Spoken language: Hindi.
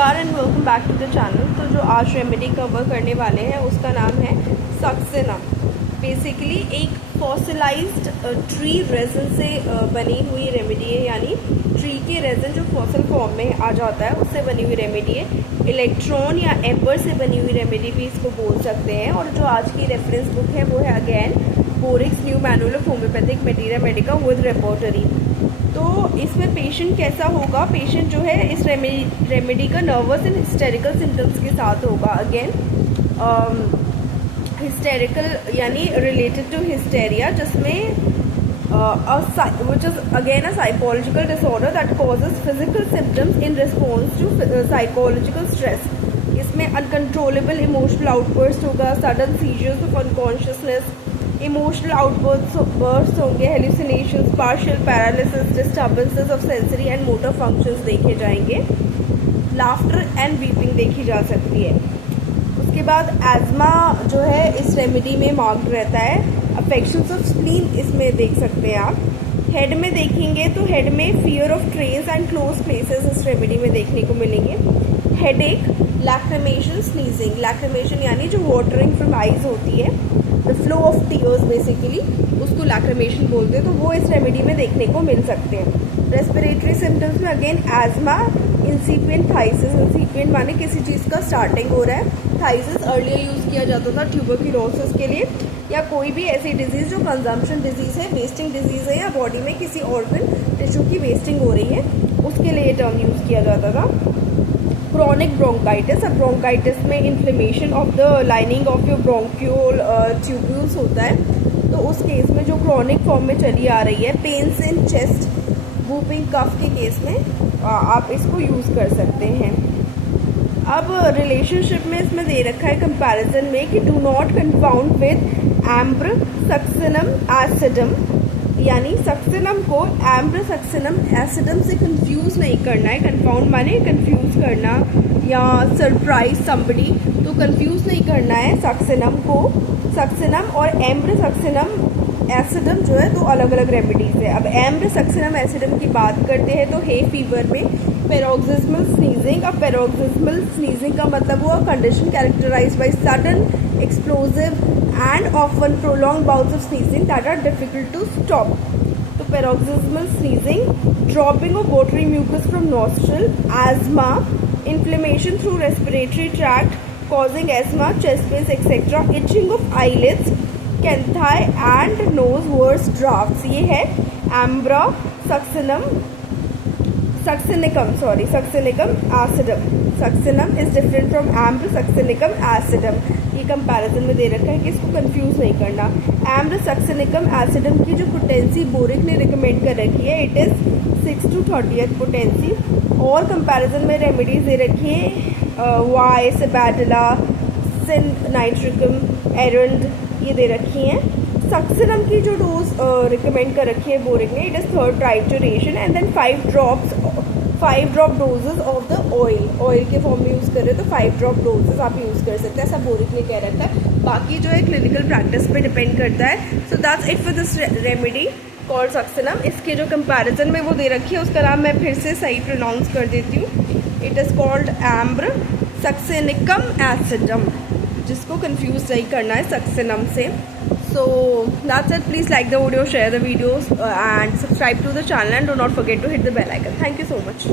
नमस्कार and welcome back to the channel. तो जो आज रेमेडी कवर करने वाले हैं उसका नाम है सक्सेनम। बेसिकली एक फॉसिलाइज्ड ट्री रेजन से बनी हुई रेमेडी है, यानी ट्री के रेजन जो फॉसिल फॉर्म में आ जाता है उससे बनी हुई रेमेडी है। इलेक्ट्रॉन या एम्बर से बनी हुई रेमेडी भी इसको बोल सकते हैं। और जो आज की रेफरेंस बुक है वो है again Boericke's new manual of homoeopathic materia medica with repertory. तो इसमें पेशेंट कैसा होगा? पेशेंट जो है इस रेमेडी का नर्वस एंड हिस्टेरिकल सिम्टम्स के साथ होगा। अगेन हिस्टेरिकल यानी रिलेटेड टू हिस्टेरिया, जिसमें which is again a psychological disorder that causes physical symptoms in response to psychological stress. इसमें uncontrollable emotional outburst होगा, sudden seizures of unconsciousness, emotional outburst होंगे, hallucinations, partial paralysis, disturbances of sensory and motor functions देखे जाएंगे। लाफ्टर एंड वीपिंग देखी जा सकती है। उसके बाद एज़मा जो है इस रेमेडी में मार्क्ड रहता है। अफेक्शंस ऑफ स्प्लीन इसमें देख सकते हैं आप। हेड में देखेंगे तो हेड में fear of trace and close places इस रेमेडी में देखने को मिलेंगे। Headache, lacrimation, sneezing. लैक्रिमेशन यानी जो वाटरिंग फ्रॉम आइज होती है, the flow of tears basically, उसको लैक्रिमेशन बोलते हैं। तो वो इस रेमेडी में देखने को मिल सकते हैं। रेस्पिरेटरी सिम्टम्स में अगेन एज़मा, इंसिपिएंट थाइसिस। इंसिपिएंट माने किसी चीज़ का स्टार्टिंग हो रहा है। थाइसिस अर्लियर यूज़ किया जाता था ट्यूबरक्लोसिस के लिए, या कोई भी ऐसी डिजीज़ जो कंजम्पशन डिजीज़ है, वेस्टिंग डिजीज़ है, या बॉडी में किसी ऑर्गन टिश्यू की वेस्टिंग हो रही है, उसके लिए टर्म यूज़ किया जाता था। Chronic bronchitis. अब ब्रोंकाइटिस में inflammation of the lining of your bronchiole tubules होता है। तो उस केस में जो क्रॉनिक फॉर्म में चली आ रही है, pains in chest, whooping cough के केस में आप इसको यूज़ कर सकते हैं। अब रिलेशनशिप में इसमें दे रखा है कंपैरिजन में कि do not confound with ambra succinum acidum, यानी सक्सेनम को एम्ब्र सक्सेनम एसिडम से कंफ्यूज नहीं करना है। कंफाउंड माने कंफ्यूज करना या सरप्राइज समबडी, तो कंफ्यूज नहीं करना है सक्सेनम को। सक्सेनम और एम्ब्र सक्सेनम एसिडम जो है दो अलग अलग रेमेडीज है। अब एम्ब्र सक्सेनम एसिडम की बात करते हैं तो हे फीवर में पैरोक्सिस्मल स्नीजिंग। अब पैरोक्सिस्मल स्नीजिंग का मतलब हुआ condition characterized by sudden explosive and often prolonged bouts of sneezing that are difficult to stop. तो paroxysmal sneezing, dropping of watery mucus from nostril, asthma, inflammation through respiratory tract causing asthma, chest pains, etc., itching of eyelids, canthi and nose worse drafts. ये है ambra succinicum acidum. Succinum is different from ambra succinicum acidum. ये कंपैरिजन में दे रखा है कि इसको कंफ्यूज नहीं करना। एम्ब्र सक्सेनिकम एसिडम की जो पोटेंसी बोरिक ने रिकमेंड कर रखी है, it is 6 to 30th potency. और कंपैरिजन में रेमेडीज दे रखी है वाई सेबैटिला, सिन नाइट्रिकम, एरंड, ये दे रखी हैं। सक्सेनम की जो डोज रिकमेंड कर रखी है बोरिक ने, it is 3rd trituration and then 5 drop doses of the oil के फॉर्म में यूज़ कर रहे हो तो 5 drop डोजेज आप यूज़ कर सकते हैं, ऐसा बोरिक ने कह रखा है। बाकी जो है क्लिनिकल प्रैक्टिस पे डिपेंड करता है। So that's it for this remedy called succinum. इसके जो कंपैरिजन में वो दे रखी है उसका नाम मैं फिर से सही प्रोनाउंस कर देती हूँ। इट इज़ कॉल्ड एम्ब्र सक्सेनिकम एसिडम, जिसको कंफ्यूज नहीं करना है सक्सेनम से। So that's it. Please like the video, share the videos and subscribe to the channel, and do not forget to hit the bell icon. Thank you so much.